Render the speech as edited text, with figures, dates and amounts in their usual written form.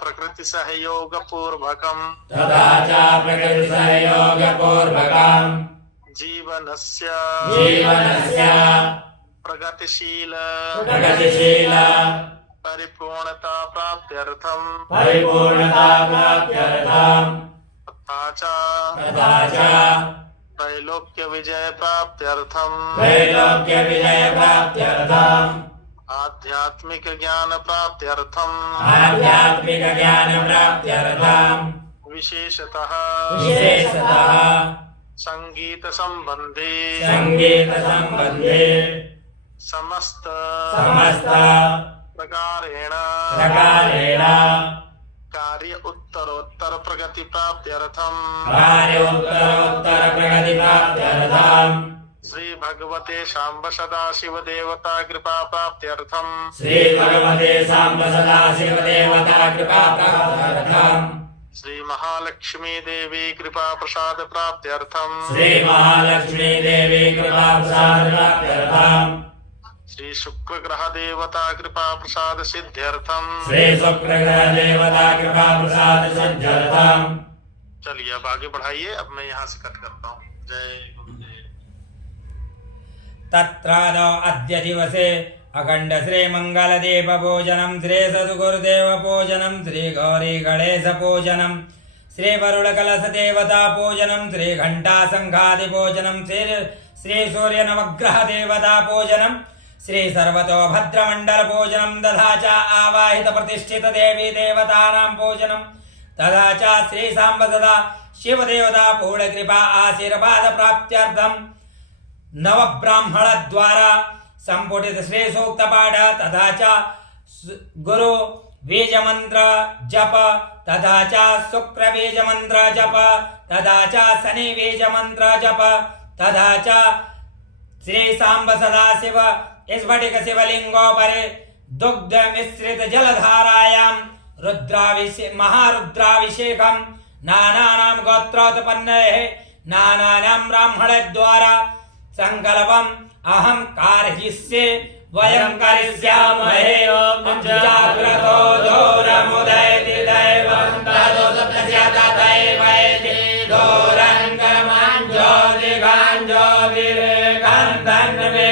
प्रकृति सहयोग पूर्वकम जीवनस्य प्रगतिशील परिपूर्णता प्राप्त्यर्थम तथा च त्रैलोक्य विजय प्राप्त्यर्थम आध्यात्मिक ज्ञान प्राप्त्यर्थम विशेषतः संगीत संबंधी समस्त प्रकारेण कार्य उत्तरोत्तर प्रगति प्राप्त्यर्थम श्री भगवते शांब सदाशिव देवता कृपा प्राप्त्यर्थम श्री महालक्ष्मी देवी कृपा प्रसाद प्राप्त्यर्थम श्री शुक्र ग्रह देवता कृपा प्रसाद सिद्ध्यर्थम चलिए अब आगे बढ़ाइए। अब मैं यहाँ से कट करता हूँ। जय गुरुदेव। तत्रादौ अद्य दिवसे अखंड श्री मंगल दीप पूजनम श्री सद्गुरुदेव पूजनम श्री गौरी गणेश पूजनम श्री वरुण कलश देवता पूजनम श्री घंटा संघादि पूजनम श्री सूर्य नवग्रह देवता पूजनम श्री सर्वतोभद्र मंडल पूजनम तथा च आवाहित प्रतिष्ठित देवी देवतानां पूजनम तथा च श्री सांब सदा शिव देवता पूर्ण कृपा आशीर्वाद प्राप्त्यर्थम नव ब्राह्मण द्वारा संपुटित श्री सूक्त पाठ तथा च गुरु बीज मंत्र जप तथा च शुक्र बीज मंत्र जप तथा च शनि बीज मंत्र जप तथा च श्री सांब सदाशिव स्फटिक शिवलिंगोपरि दुग्ध मिश्रित जलधारायां महारुद्राभिषेकं नानानां गोत्रोत्पन्नैः नानानां ब्राह्मणद्वारा संकल्पम् अहं कारयिष्ये वयं करिष्यामहे जाग्रतो दोरमुदयति दैवं तदोषस्य तथैवैति दोरङ्गमञ्जोतिगाञ्जोतिर्गन्धन्वे